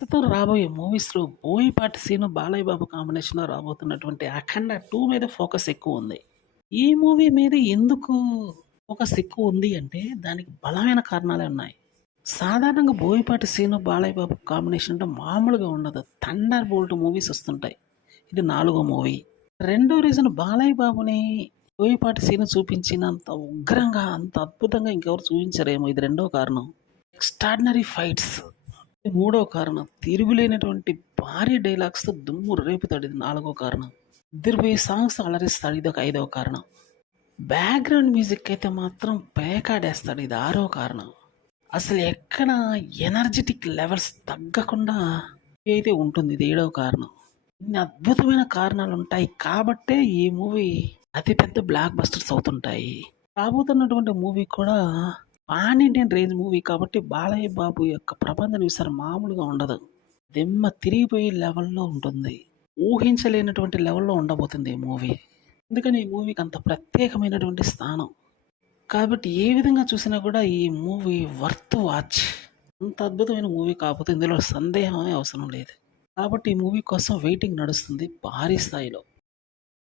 ప్రస్తుతం రాబోయే మూవీస్‌లో బోయపాటి సీను, బాలయ్య బాబు కాంబినేషన్‌లో రాబోతున్నటువంటి 'అఖండ 2' మీద ఫోకస్ ఎక్కువుంది. ఈ మూవీ మీద ఎందుకు ఫోకస్ ఎక్కువుంది అంటే, దానికి బలమైన కారణాలే ఉన్నాయి. సాధారణంగా బోయపాటి సీను, బాలయ్య బాబు కాంబినేషన్ అంటే మామూలుగా ఉండదు. 'థండర్ బోల్ట్' మూవీస్ వస్తుంటాయి. ఇది నాలుగో మూవీ. రెండో రీజన్ బాలయ్య బాబుని బోయపాటి సీను చూపించినంత ఉగ్రంగా, అంత అద్భుతంగా ఇంకెవరు చూపించరేమో, ఇది రెండో కారణం. Extraordinary fights. మూడో కారణం. తిరుగులేనటువంటి భారీ డైలాగ్స్‌తో దుమ్ము రేపుతాడు. ఇది నాలుగో కారణం. ఇద్దరిపోయి సాంగ్స్ అలరిస్తాడు. ఇదొక ఐదవ కారణం. బ్యాక్‌గ్రౌండ్ మ్యూజిక్ అయితే మాత్రం పేకాడేస్తాడు. ఇది ఆరో కారణం. అసలు ఎక్కడ ఎనర్జిటిక్ లెవెల్స్ తగ్గకుండా అయితే ఉంటుంది. ఇది ఏడవ కారణం. ఇన్ని అద్భుతమైన కారణాలుంటాయి కాబట్టే ఈ మూవీ అతి పెద్ద బ్లాక్ బస్టర్స్ అవుతుంటాయి. రాబోతున్నటువంటి మూవీ కూడా పాన్ ఇండియన్ రేంజ్ మూవీ కాబట్టి బాలయ్య బాబు యొక్క ప్రబంధన విసర మామూలుగా ఉండదు. దిమ్మ తిరిగిపోయే లెవెల్‌లో ఉంటుంది. ఊహించలేనటువంటి లెవెల్‌లో ఉండబోతుంది ఈ మూవీ. అందుకని ఈ మూవీకి అంత ప్రత్యేకమైనటువంటి స్థానం. కాబట్టి ఏ విధంగా చూసినా కూడా ఈ మూవీ వర్త్ వాచ్. అంత అద్భుతమైన మూవీ కాకపోతే ఇందులో సందేహమే అవసరం లేదు. కాబట్టి ఈ మూవీ కోసం వెయిటింగ్ నడుస్తుంది భారీ స్థాయిలో.